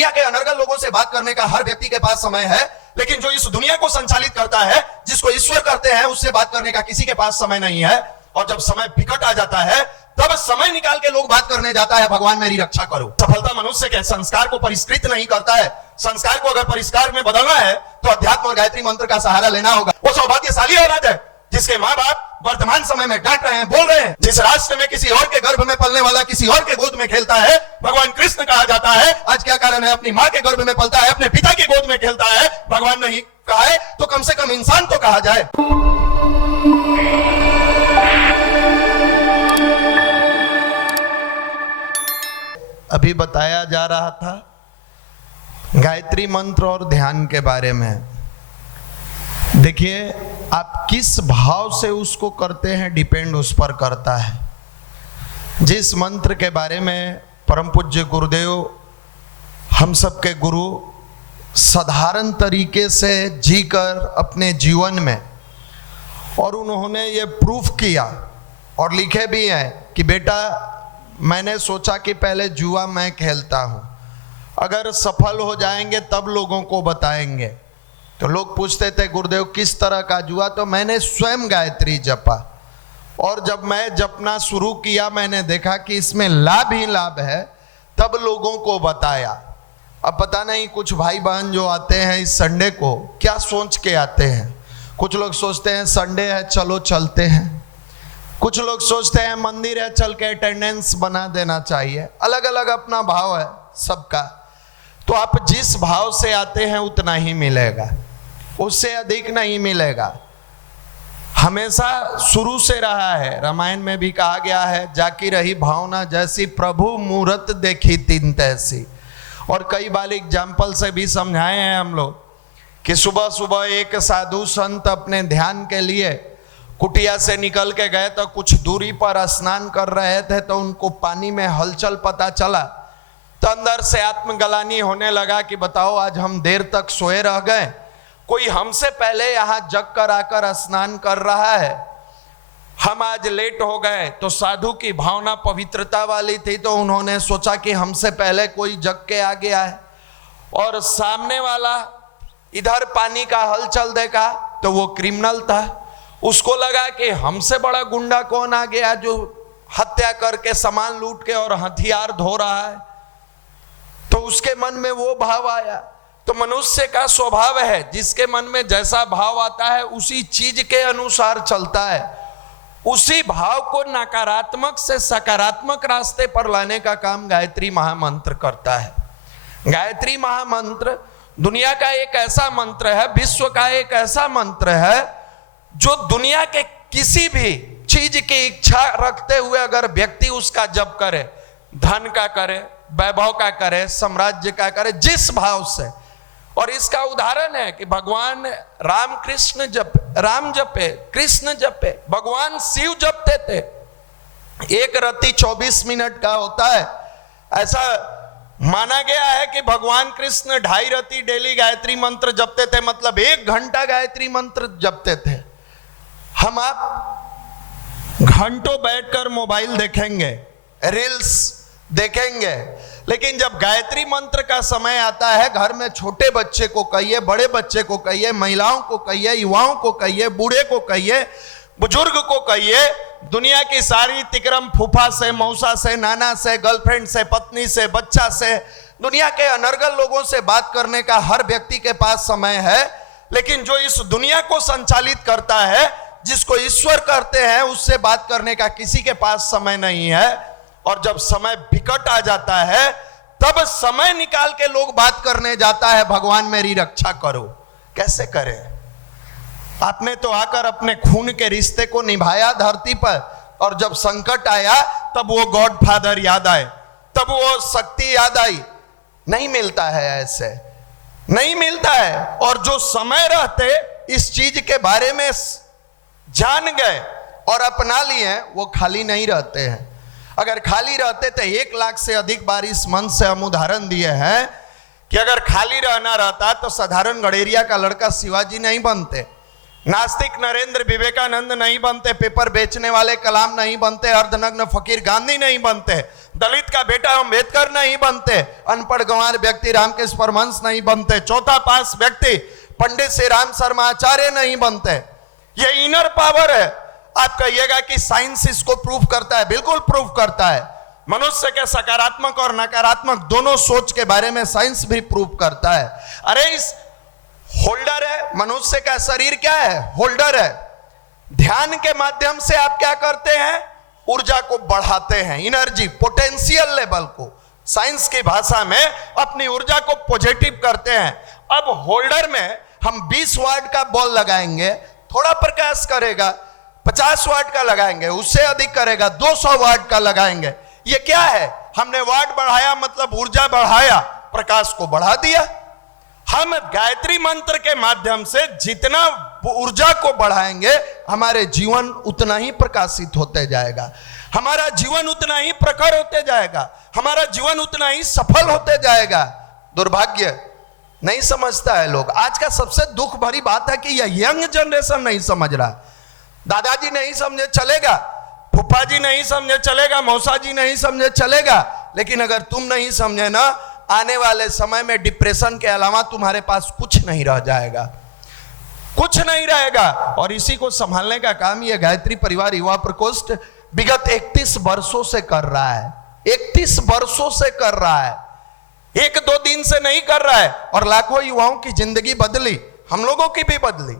दुनिया के अनर्गल लोगों से बात करने का हर व्यक्ति के पास समय है, लेकिन जो इस दुनिया को संचालित करता है, जिसको ईश्वर करते हैं, उससे बात करने का किसी के पास समय नहीं है। और जब समय विकट आ जाता है तब समय निकाल के लोग बात करने जाता है, भगवान मेरी रक्षा करो। सफलता मनुष्य के संस्कार को परिष्कृत नहीं करता है। संस्कार को अगर परिष्कार में बदलना है तो अध्यात्म और गायत्री मंत्र का सहारा लेना होगा। वो सौभाग्यशाली औरत है जिसके माँ बाप वर्तमान समय में डांट रहे हैं, बोल रहे हैं। जिस राष्ट्र में किसी और के गर्भ में पलने वाला किसी और के गोद में खेलता है, भगवान कृष्ण कहा जाता है। आज क्या कारण है? अपनी माँ के गर्भ में पलता है, अपने पिता की गोद में खेलता है। भगवान नहीं कहा है तो कम से कम इंसान तो कहा जाए। अभी बताया जा रहा था गायत्री मंत्र और ध्यान के बारे में। देखिए, आप किस भाव से उसको करते हैं डिपेंड उस पर करता है। जिस मंत्र के बारे में परम पूज्य गुरुदेव हम सबके गुरु साधारण तरीके से जीकर अपने जीवन में, और उन्होंने ये प्रूफ किया और लिखे भी हैं कि बेटा मैंने सोचा कि पहले जुआ मैं खेलता हूँ, अगर सफल हो जाएंगे तब लोगों को बताएंगे। तो लोग पूछते थे गुरुदेव किस तरह का जुआ? तो मैंने स्वयं गायत्री जपा, और जब मैं जपना शुरू किया मैंने देखा कि इसमें लाभ ही लाभ है, तब लोगों को बताया। अब पता नहीं कुछ भाई बहन जो आते हैं इस संडे को क्या सोच के आते हैं। कुछ लोग सोचते हैं संडे है चलो चलते हैं, कुछ लोग सोचते हैं मंदिर है चल के अटेंडेंस बना देना चाहिए। अलग अलग अपना भाव है सबका। तो आप जिस भाव से आते हैं उतना ही मिलेगा, उससे अधिक नहीं मिलेगा। हमेशा शुरू से रहा है, रामायण में भी कहा गया है जाकी रही भावना जैसी प्रभु मूरत देखी तीन तैसी। और कई बार एग्जाम्पल से भी समझाए हैं हम लोग कि सुबह सुबह एक साधु संत अपने ध्यान के लिए कुटिया से निकल के गए तो कुछ दूरी पर स्नान कर रहे थे, तो उनको पानी में हलचल पता चला। तो अंदर से आत्मग्लानि होने लगा कि बताओ आज हम देर तक सोए रह गए, कोई हमसे पहले यहाँ जग कर आकर स्नान कर रहा है, हम आज लेट हो गए। तो साधु की भावना पवित्रता वाली थी, तो उन्होंने सोचा कि हमसे पहले कोई जग के आ गया है। और सामने वाला इधर पानी का हलचल देखा तो वो क्रिमिनल था। उसको लगा कि हमसे बड़ा गुंडा कौन आ गया जो हत्या करके सामान लूट के और हथियार धो रहा है। तो उसके मन में वो भाव आया। तो मनुष्य का स्वभाव है, जिसके मन में जैसा भाव आता है उसी चीज के अनुसार चलता है। उसी भाव को नकारात्मक से सकारात्मक रास्ते पर लाने का काम गायत्री महामंत्र करता है। गायत्री महामंत्र दुनिया का एक ऐसा मंत्र है, विश्व का एक ऐसा मंत्र है जो दुनिया के किसी भी चीज की इच्छा रखते हुए अगर व्यक्ति उसका जप करे, धन का करे, वैभव का करे, साम्राज्य का करे, जिस भाव से। और इसका उदाहरण है कि भगवान राम जपे, कृष्ण जपे, भगवान शिव जपते थे। एक रति 24 मिनट का होता है, ऐसा माना गया है कि भगवान कृष्ण 2.5 रति डेली गायत्री मंत्र जपते थे, मतलब 1 घंटा गायत्री मंत्र जपते थे। हम आप घंटों बैठकर मोबाइल देखेंगे, रील्स देखेंगे, लेकिन जब गायत्री मंत्र का समय आता है, घर में छोटे बच्चे को कहिए, बड़े बच्चे को कहिए, महिलाओं को कहिए, युवाओं को कहिए, बूढ़े को कहिए, बुजुर्ग को कहिए, दुनिया की सारी तिकरम फूफा से, मौसा से, नाना से, गर्लफ्रेंड से, पत्नी से, बच्चा से, दुनिया के अनर्गल लोगों से बात करने का हर व्यक्ति के पास समय है। लेकिन जो इस दुनिया को संचालित करता है, जिसको ईश्वर करते हैं, उससे बात करने का किसी के पास समय नहीं है। और जब समय विकट आ जाता है तब समय निकाल के लोग बात करने जाता है, भगवान मेरी रक्षा करो। कैसे करें? आपने तो आकर अपने खून के रिश्ते को निभाया धरती पर, और जब संकट आया तब वो गॉड फादर याद आए, तब वो शक्ति याद आई। नहीं मिलता है, ऐसे नहीं मिलता है। और जो समय रहते इस चीज के बारे में जान गए और अपना लिए, वो खाली नहीं रहते हैं। अगर खाली रहते तो 1 लाख से अधिक बार इस मन से हम उदाहरण दिए हैं कि अगर खाली रहना रहता तो साधारण गडेरिया का लड़का शिवाजी नहीं बनते। नास्तिक नरेंद्र विवेकानंद नहीं बनते, पेपर बेचने वाले कलाम नहीं बनते, अर्धनग्न फकीर गांधी नहीं बनते, दलित का बेटा अम्बेडकर नहीं बनते, अनपढ़ गंवार व्यक्ति रामकृष्ण परमहंस नहीं बनते, चौथा पास व्यक्ति पंडित श्री राम शर्मा आचार्य नहीं बनते। ये इनर पावर है। आप कहिएगा कि साइंस इसको प्रूव करता है, बिल्कुल प्रूव करता है। मनुष्य के सकारात्मक और नकारात्मक दोनों सोच के बारे में साइंस भी प्रूव करता है। अरे इस होल्डर है, मनुष्य का शरीर क्या है? होल्डर है। ध्यान के माध्यम से आप क्या करते हैं? ऊर्जा को बढ़ाते हैं, एनर्जी पोटेंशियल लेवल को साइंस की भाषा में अपनी ऊर्जा को पॉजिटिव करते हैं। अब होल्डर में हम 20 वाट का बॉल लगाएंगे, थोड़ा प्रकाश करेगा, 50 वाट का लगाएंगे, उससे अधिक करेगा, 200 वाट का लगाएंगे। ये क्या है? हमने वाट बढ़ाया, मतलब ऊर्जा बढ़ाया, प्रकाश को बढ़ा दिया। हम गायत्री मंत्र के माध्यम से जितना ऊर्जा को बढ़ाएंगे, हमारे जीवन उतना ही प्रकाशित होते जाएगा, हमारा जीवन उतना ही प्रखर होते जाएगा, हमारा जीवन उतना ही सफल होते जाएगा। दुर्भाग्य नहीं समझता है लोग। आज का सबसे दुख भरी बात है कि यह यंग जनरेशन नहीं समझ रहा। दादाजी नहीं समझे चलेगा, फूफा जी नहीं समझे चलेगा, मौसा जी नहीं समझे चलेगा, लेकिन अगर तुम नहीं समझे ना, आने वाले समय में डिप्रेशन के अलावा तुम्हारे पास कुछ नहीं रह जाएगा, कुछ नहीं रहेगा। और इसी को संभालने का काम यह गायत्री परिवार युवा प्रकोष्ठ विगत 31 वर्षों से कर रहा है। 31 वर्षों से कर रहा है, 1-2 दिन से नहीं कर रहा है। और लाखों युवाओं की जिंदगी बदली, हम लोगों की भी बदली।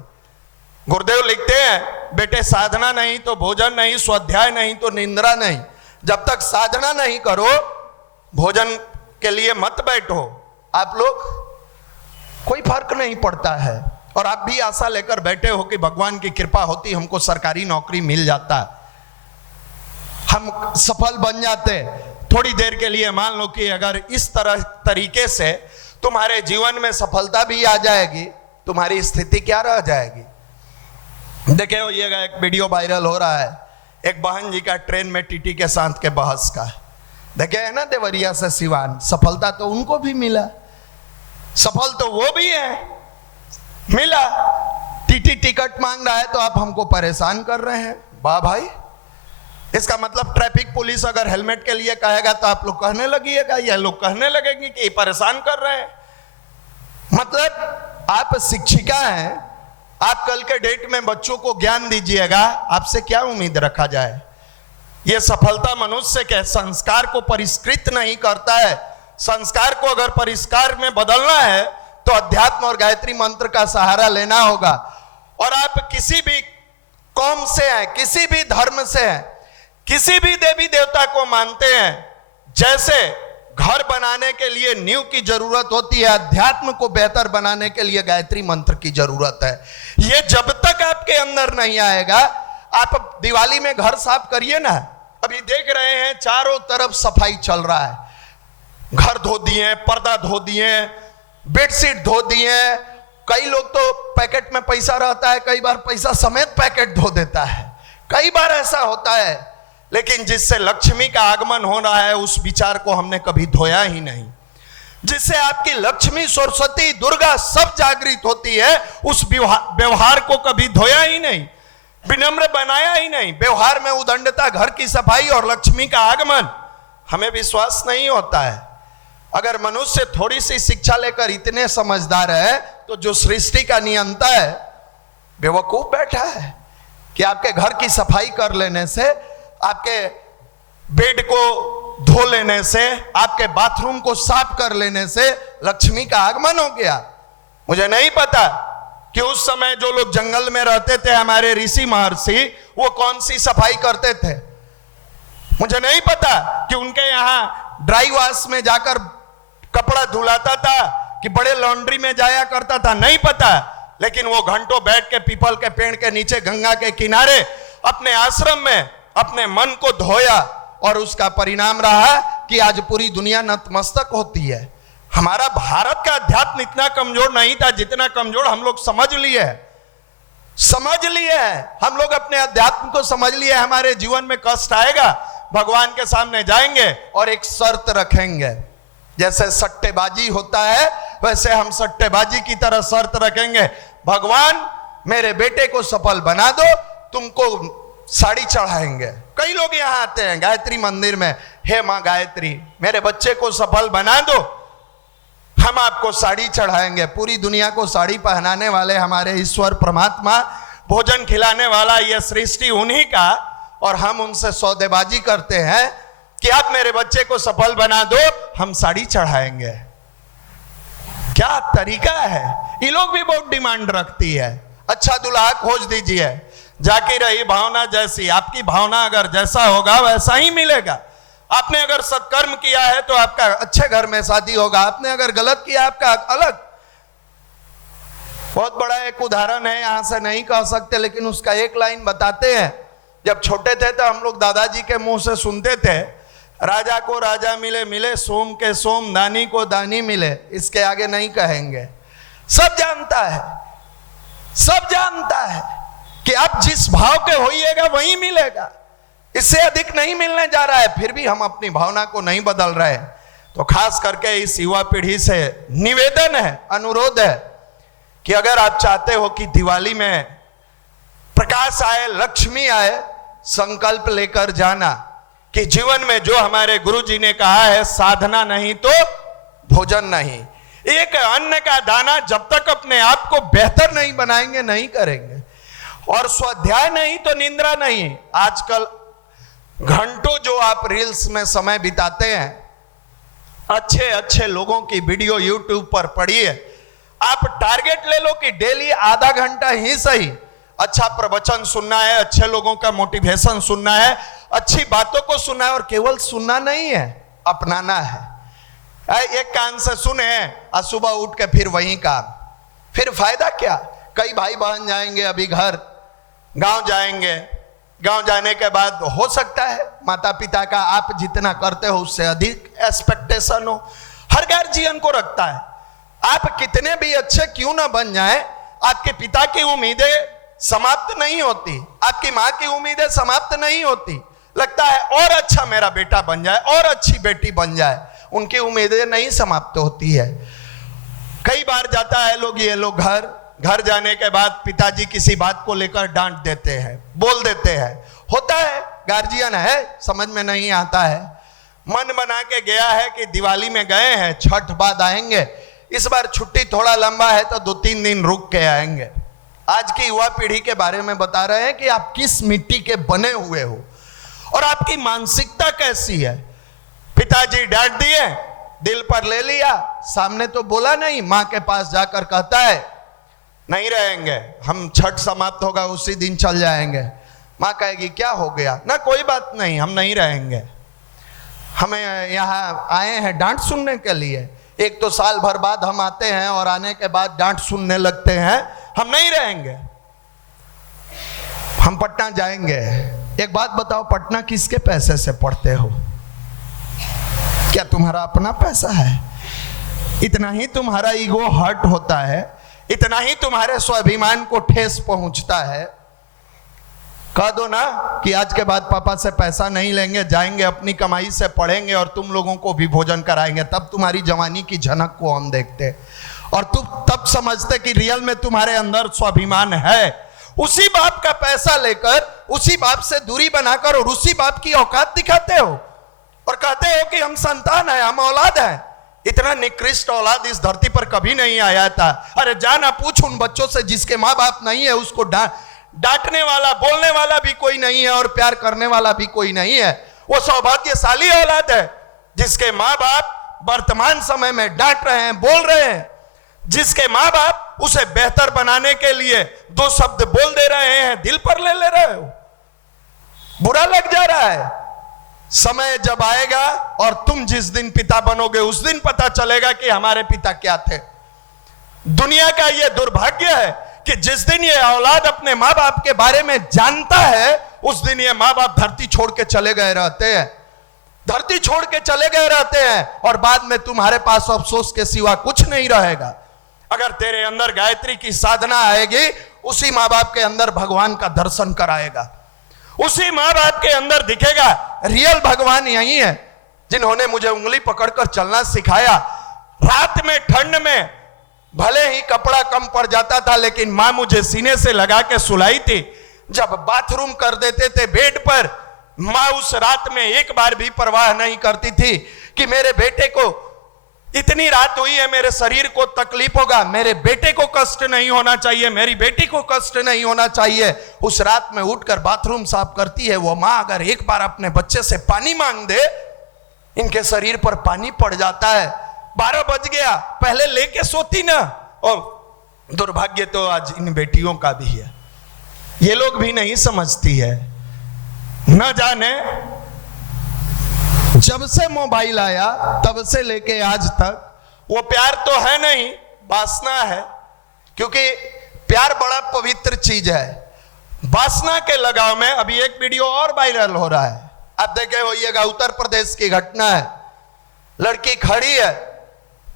गुरुदेव लिखते हैं, बेटे साधना नहीं तो भोजन नहीं, स्वाध्याय नहीं तो निंद्रा नहीं। जब तक साधना नहीं करो, भोजन के लिए मत बैठो। आप लोग कोई फर्क नहीं पड़ता है। और आप भी आशा लेकर बैठे हो कि भगवान की कृपा होती हमको सरकारी नौकरी मिल जाता, हम सफल बन जाते। थोड़ी देर के लिए मान लो कि अगर इस तरीके से तुम्हारे जीवन में सफलता भी आ जाएगी, तुम्हारी स्थिति क्या रह जाएगी? देखे होइएगा, एक वीडियो वायरल हो रहा है, एक बहन जी का ट्रेन में टीटी के साथ के बहस का। देखे है ना, देवरिया से सिवान। सफलता तो उनको भी मिला, सफल तो वो भी है, मिला। टीटी टिकट मांग रहा है तो आप हमको परेशान कर रहे हैं। वाह भाई, इसका मतलब ट्रैफिक पुलिस अगर हेलमेट के लिए कहेगा तो आप लोग कहने लगिएगा, ये लोग कहने लगेंगे कि परेशान कर रहे हैं। मतलब आप शिक्षिका हैं, आप कल के डेट में बच्चों को ज्ञान दीजिएगा, आपसे क्या उम्मीद रखा जाए? यह सफलता मनुष्य के संस्कार को परिष्कृत नहीं करता है। संस्कार को अगर परिष्कार में बदलना है तो अध्यात्म और गायत्री मंत्र का सहारा लेना होगा। और आप किसी भी कौम से हैं, किसी भी धर्म से हैं, किसी भी देवी देवता को मानते हैं, जैसे घर बनाने के लिए नींव की जरूरत होती है, अध्यात्म को बेहतर बनाने के लिए गायत्री मंत्र की जरूरत है। यह जब तक आपके अंदर नहीं आएगा, आप दिवाली में घर साफ करिए ना, अभी देख रहे हैं चारों तरफ सफाई चल रहा है, घर धो दिए, पर्दा धो दिए, बेडशीट धो दिए। कई लोग तो पैकेट में पैसा रहता है, कई बार पैसा समेत पैकेट धो देता है, कई बार ऐसा होता है। लेकिन जिससे लक्ष्मी का आगमन हो रहा है, उस विचार को हमने कभी धोया ही नहीं। जिससे आपकी लक्ष्मी, सरस्वती, दुर्गा सब जागृत होती है, उस व्यवहार को कभी धोया ही नहीं, विनम्र बनाया ही नहीं। व्यवहार में उदंडता, घर की सफाई और लक्ष्मी का आगमन हमें विश्वास नहीं होता है। अगर मनुष्य थोड़ी सी शिक्षा लेकर इतने समझदार है, तो जो सृष्टि का नियंता है बेवकूफ बैठा है कि आपके घर की सफाई कर लेने से, आपके बेड को धो लेने से, आपके बाथरूम को साफ कर लेने से लक्ष्मी का आगमन हो गया। मुझे नहीं पता कि उस समय जो लोग जंगल में रहते थे, हमारे ऋषि महर्षि, वो कौन सी सफाई करते थे। मुझे नहीं पता कि उनके यहाँ ड्राई वॉश में जाकर कपड़ा धुलाता था कि बड़े लॉन्ड्री में जाया करता था, नहीं पता। लेकिन वो घंटों बैठ के पीपल के पेड़ के नीचे, गंगा के किनारे, अपने आश्रम में अपने मन को धोया, और उसका परिणाम रहा कि आज पूरी दुनिया नतमस्तक होती है। हमारा भारत का अध्यात्म इतना कमजोर नहीं था जितना कमजोर हम लोग समझ लिए हम लोग अपने अध्यात्म को समझ लिए। हमारे जीवन में कष्ट आएगा, भगवान के सामने जाएंगे और एक शर्त रखेंगे। जैसे सट्टेबाजी होता है, वैसे हम सट्टेबाजी की तरह शर्त रखेंगे, भगवान मेरे बेटे को सफल बना दो, तुमको साड़ी चढ़ाएंगे। कई लोग यहाँ आते हैं गायत्री मंदिर में, हे माँ गायत्री मेरे बच्चे को सफल बना दो, हम आपको साड़ी चढ़ाएंगे। पूरी दुनिया को साड़ी पहनाने वाले हमारे ईश्वर परमात्मा, भोजन खिलाने वाला यह सृष्टि उन्हीं का, और हम उनसे सौदेबाजी करते हैं कि आप मेरे बच्चे को सफल बना दो, हम साड़ी चढ़ाएंगे। क्या तरीका है। ये लोग भी बहुत डिमांड रखती है। अच्छा दूल्हा खोज दीजिए, जाकी रही भावना जैसी, आपकी भावना अगर जैसा होगा वैसा ही मिलेगा। आपने अगर सत्कर्म किया है तो आपका अच्छे घर में शादी होगा, आपने अगर गलत किया आपका अलग। बहुत बड़ा एक उदाहरण है, यहां से नहीं कह सकते लेकिन उसका एक लाइन बताते हैं। जब छोटे थे तो हम लोग दादाजी के मुंह से सुनते थे, राजा को राजा मिले मिले, सोम के सोम, दानी को दानी मिले। इसके आगे नहीं कहेंगे। सब जानता है, सब जानता है कि आप जिस भाव के होइएगा वही मिलेगा, इससे अधिक नहीं मिलने जा रहा है। फिर भी हम अपनी भावना को नहीं बदल रहे। तो खास करके इस युवा पीढ़ी से निवेदन है, अनुरोध है कि अगर आप चाहते हो कि दिवाली में प्रकाश आए, लक्ष्मी आए, संकल्प लेकर जाना कि जीवन में जो हमारे गुरुजी ने कहा है, साधना नहीं तो भोजन नहीं। एक अन्न का दाना जब तक अपने आप को बेहतर नहीं बनाएंगे नहीं करेंगे। और स्वाध्याय नहीं तो निंद्रा नहीं। आजकल घंटों जो आप रील्स में समय बिताते हैं, अच्छे अच्छे लोगों की वीडियो यूट्यूब पर पढ़िए। आप टारगेट ले लो कि डेली आधा घंटा ही सही अच्छा प्रवचन सुनना है, अच्छे लोगों का मोटिवेशन सुनना है, अच्छी बातों को सुनना है। और केवल सुनना नहीं है, अपनाना है। एक कान से सुने और सुबह उठ के फिर वही काम, फिर फायदा क्या। कई भाई बहन जाएंगे अभी घर, गांव जाएंगे, गांव जाने के बाद हो सकता है माता पिता का आप जितना करते हो उससे अधिक एक्सपेक्टेशन हो। हर गार्जियन को रखता है। आप कितने भी अच्छे क्यों ना बन जाएं, आपके पिता की उम्मीदें समाप्त नहीं होती, आपकी माँ की उम्मीदें समाप्त नहीं होती। लगता है और अच्छा मेरा बेटा बन जाए और अच्छी बेटी बन जाए, उनकी उम्मीदें नहीं समाप्त होती है। कई बार जाता है लोग, ये लोग घर जाने के बाद पिताजी किसी बात को लेकर डांट देते हैं, बोल देते हैं। होता है, गार्जियन है, समझ में नहीं आता है। मन बना के गया है कि दिवाली में गए हैं, छठ बाद आएंगे, इस बार छुट्टी थोड़ा लंबा है तो 2-3 दिन रुक के आएंगे। आज की युवा पीढ़ी के बारे में बता रहे हैं कि आप किस मिट्टी के बने हुए हो और आपकी मानसिकता कैसी है। पिताजी डांट दिए, दिल पर ले लिया, सामने तो बोला नहीं, माँ के पास जाकर कहता है नहीं रहेंगे हम, छठ समाप्त होगा उसी दिन चल जाएंगे। माँ कहेगी क्या हो गया, ना कोई बात नहीं हम नहीं रहेंगे, हमें यहाँ आए हैं डांट सुनने के लिए। एक तो साल भर बाद हम आते हैं और आने के बाद डांट सुनने लगते हैं, हम नहीं रहेंगे, हम पटना जाएंगे। एक बात बताओ, पटना किसके पैसे से पढ़ते हो? क्या तुम्हारा अपना पैसा है? इतना ही तुम्हारा ईगो हर्ट होता है, इतना ही तुम्हारे स्वाभिमान को ठेस पहुंचता है। कह दो ना कि आज के बाद पापा से पैसा नहीं लेंगे, जाएंगे अपनी कमाई से पढ़ेंगे और तुम लोगों को भी भोजन कराएंगे। तब तुम्हारी जवानी की झनक को हम देखते और तुम तब समझते कि रियल में तुम्हारे अंदर स्वाभिमान है। उसी बाप का पैसा लेकर, उसी बाप से दूरी बनाकर और उसी बाप की औकात दिखाते हो और कहते हो कि हम संतान है, हम औलाद है। इतना निकृष्ट औलाद इस धरती पर कभी नहीं आया था। अरे जाना पूछ उन बच्चों से जिसके माँ बाप नहीं है, उसको डांटने वाला, बोलने वाला भी कोई नहीं है और प्यार करने वाला भी कोई नहीं है। वो सौभाग्यशाली औलाद है जिसके माँ बाप वर्तमान समय में डांट रहे हैं, बोल रहे हैं, जिसके माँ बाप उसे बेहतर बनाने के लिए 2 शब्द बोल दे रहे हैं, दिल पर ले रहे हो, बुरा लग जा रहा है। समय जब आएगा और तुम जिस दिन पिता बनोगे उस दिन पता चलेगा कि हमारे पिता क्या थे। दुनिया का यह दुर्भाग्य है कि जिस दिन ये औलाद अपने माँ बाप के बारे में जानता है उस दिन ये माँ बाप धरती छोड़ के चले गए रहते हैं, धरती छोड़ के चले गए रहते हैं और बाद में तुम्हारे पास अफसोस के सिवा कुछ नहीं रहेगा। अगर तेरे अंदर गायत्री की साधना आएगी, उसी माँ बाप के अंदर भगवान का दर्शन कराएगा, उसी माँ बाप के अंदर दिखेगा रियल भगवान यही है जिन्होंने मुझे उंगली पकड़कर चलना सिखाया। रात में ठंड में भले ही कपड़ा कम पड़ जाता था, लेकिन मां मुझे सीने से लगा के सुलाई थी। जब बाथरूम कर देते थे बेड पर, मां उस रात में एक बार भी परवाह नहीं करती थी कि मेरे बेटे को इतनी रात हुई है, मेरे शरीर को तकलीफ होगा, मेरे बेटे को कष्ट नहीं होना चाहिए, मेरी बेटी को कष्ट नहीं होना चाहिए। उस रात में उठकर बाथरूम साफ करती है वो मां। अगर एक बार अपने बच्चे से पानी मांग दे, इनके शरीर पर पानी पड़ जाता है। 12 बज गया, पहले लेके सोती ना। और दुर्भाग्य तो आज इन बेटियों का भी है, ये लोग भी नहीं समझती है। न जाने जब से मोबाइल आया तब से लेके आज तक वो प्यार तो है नहीं, वासना है। क्योंकि प्यार बड़ा पवित्र चीज है। वासना के लगाव में अभी एक वीडियो और वायरल हो रहा है, आप देखे होइएगा। उत्तर प्रदेश की घटना है। लड़की खड़ी है,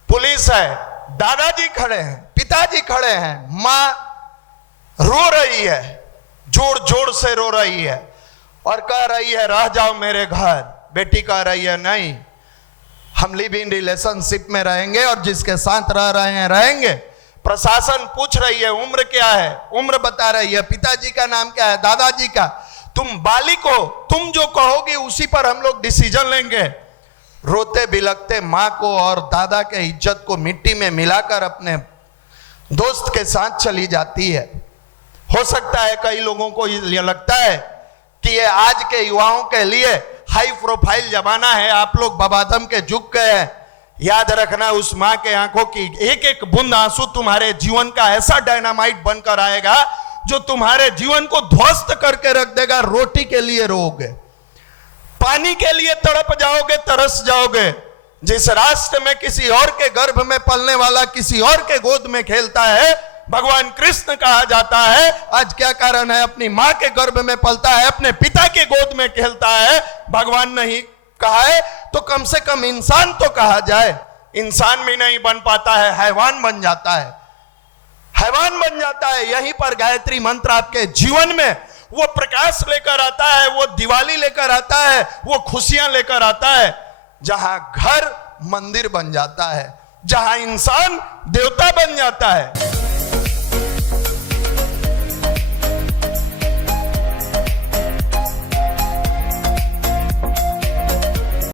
पुलिस है, दादाजी खड़े हैं, पिताजी खड़े हैं, मां रो रही है, जोर जोर से रो रही है और कह रही है रह जाओ मेरे घर। बेटी कह रही है नहीं, हम लिव इन रिलेशनशिप में रहेंगे और जिसके साथ रह रहे हैं रहेंगे। प्रशासन पूछ रही है उम्र क्या है, उम्र बता रही है, पिताजी का नाम क्या है, दादाजी का। तुम बालिक हो, तुम जो कहोगे उसी पर हम लोग डिसीजन लेंगे। रोते बिलखते मां को और दादा के इज्जत को मिट्टी में मिलाकर अपने दोस्त के साथ चली जाती है। हो सकता है कई लोगों को ये लगता है कि ये आज के युवाओं के लिए हाई प्रोफाइल जमाना है, आप लोग बबादम के झुक गए हैं। याद रखना, उस मां के आंखों की एक एक बूंद आंसू तुम्हारे जीवन का ऐसा डायनामाइट बनकर आएगा जो तुम्हारे जीवन को ध्वस्त करके रख देगा। रोटी के लिए रोओगे, पानी के लिए तड़प जाओगे, तरस जाओगे। जिस राष्ट्र में किसी और के गर्भ में पलने वाला किसी और के गोद में खेलता है, भगवान कृष्ण कहा जाता है। आज क्या कारण है, अपनी मां के गर्भ में पलता है, अपने पिता के गोद में खेलता है। भगवान नहीं कहा है तो कम से कम इंसान तो कहा जाए। इंसान भी नहीं बन पाता है, हैवान बन जाता है, हैवान बन जाता है। यहीं पर गायत्री मंत्र आपके जीवन में वो प्रकाश लेकर आता है, वो दिवाली लेकर आता है, वो खुशियां लेकर आता है। जहां घर मंदिर बन जाता है, जहां इंसान देवता बन जाता है।